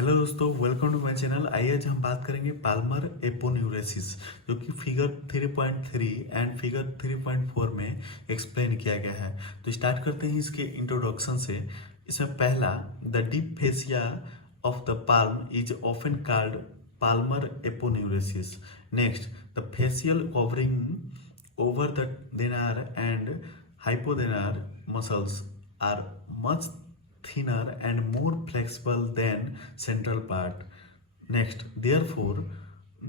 Hello दोस्तों, welcome to my channel. आइए आज हम बात करेंगे पाल्मर एपोन्यूरेसिस, जो कि फिगर 3.3 एंड फिगर 3.4 में एक्सप्लेन किया गया है। तो स्टार्ट करते हैं इसके इंट्रोडक्शन से। इसमें पहला, the deep fascia of the palm is often called palmar aponeurosis. Next, the fascial covering over the thenar and hypothenar muscles are much thinner and more flexible than central part. Next, therefore,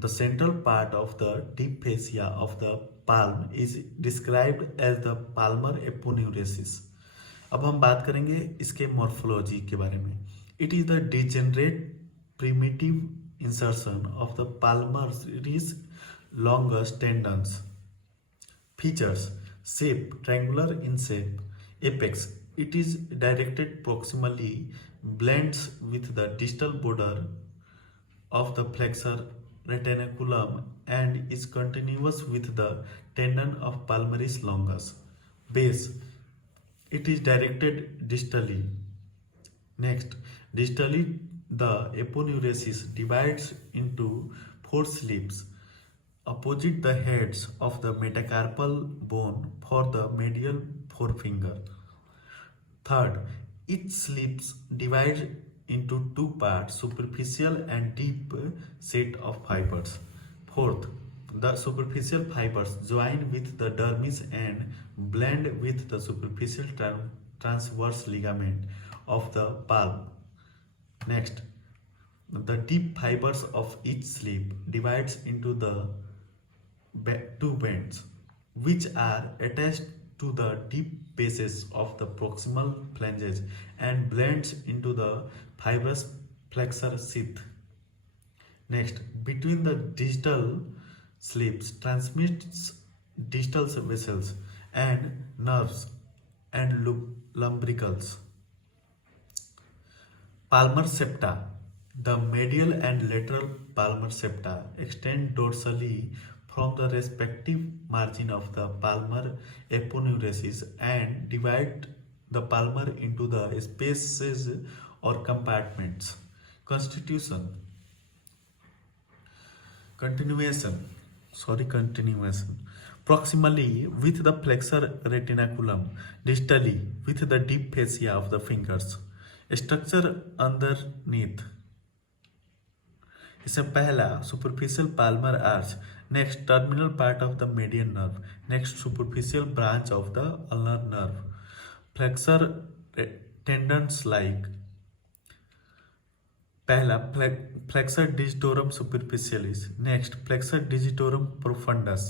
the central part of the deep fascia of the palm is described as the palmar aponeurosis. अब हम बात करेंगे इसके morphology के बारे में। It is the degenerate primitive insertion of the palmaris longus tendons. Features: shape triangular in shape. Apex: it is directed proximally, blends with the distal border of the flexor retinaculum and is continuous with the tendon of palmaris longus. Base: it is directed distally. Next, distally the aponeurosis divides into 4 slits opposite the heads of the metacarpal bone for the medial forefinger. Third, each slip divides into 2 parts, superficial and deep set of fibers. Fourth, the superficial fibers join with the dermis and blend with the superficial transverse ligament of the palm. Next, the deep fibers of each slip divides into the 2 bands, which are attached to the deep bases of the proximal flanges and blends into the fibrous flexor sheath. Next, between the distal slips transmits distal vessels and nerves and lumbricals. Palmar septa. The medial and lateral palmar septa extend dorsally from the respective margin of the palmar aponeurosis and divide the palmar into the spaces or compartments. Continuation. Proximally with the flexor retinaculum, distally with the deep fascia of the fingers. Structure underneath. इसमें पहला, superficial palmar arch. Next, terminal part of the median nerve. Next, superficial branch of the ulnar nerve. Flexor tendons like. पहला, flexor digitorum superficialis. Next, flexor digitorum profundus.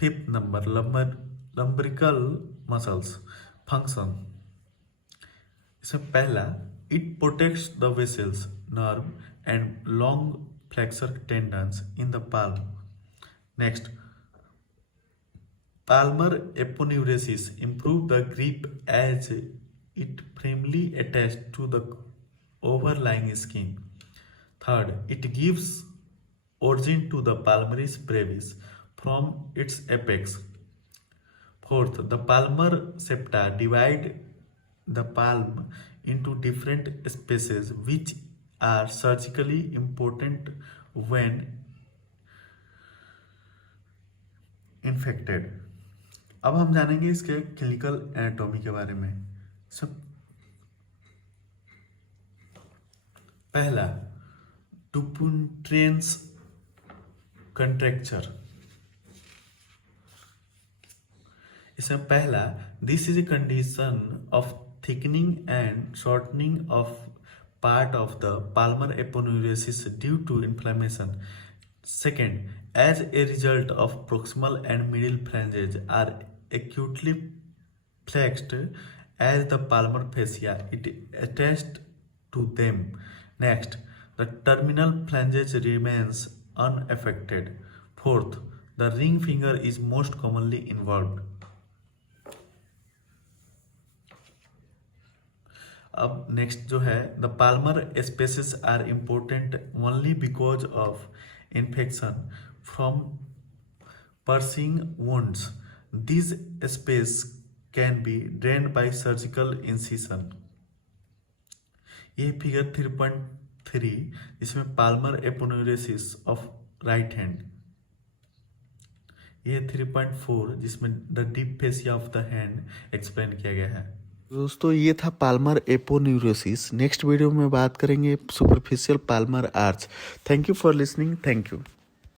Fifth number, lumbrical muscles. Function. इसमें पहला, it protects the vessels, nerve and long flexor tendons in the palm. Next, palmar aponeurosis improves the grip as it firmly attached to the overlying skin. Third, it gives origin to the palmaris brevis from its apex. Fourth, the palmar septa divide the palm into different spaces which are surgically important when infected. अब हम जानेंगे इसके clinical anatomy के बारे में। सब पहला, डुपुट्रेन्स contracture. इसमें पहला, this is a condition of thickening and shortening of part of the palmar aponeurosis due to inflammation. Second, as a result of proximal and middle phalanges are acutely flexed as the palmar fascia it attached to them. Next, the terminal phalanges remains unaffected. Fourth, the ring finger is most commonly involved. अब next जो है, the palmar spaces are important only because of infection from piercing wounds. This space can be drained by surgical incision. ये figure 3 इसमें palmar aponeurosis of right hand, ये 3.4 जिसमें the deep fascia of the hand explain किया गया है। दोस्तों ये था पाल्मर एपोन्यूरोसिस। नेक्स्ट वीडियो में बात करेंगे superficial palmar arch. Thank you for listening. Thank you.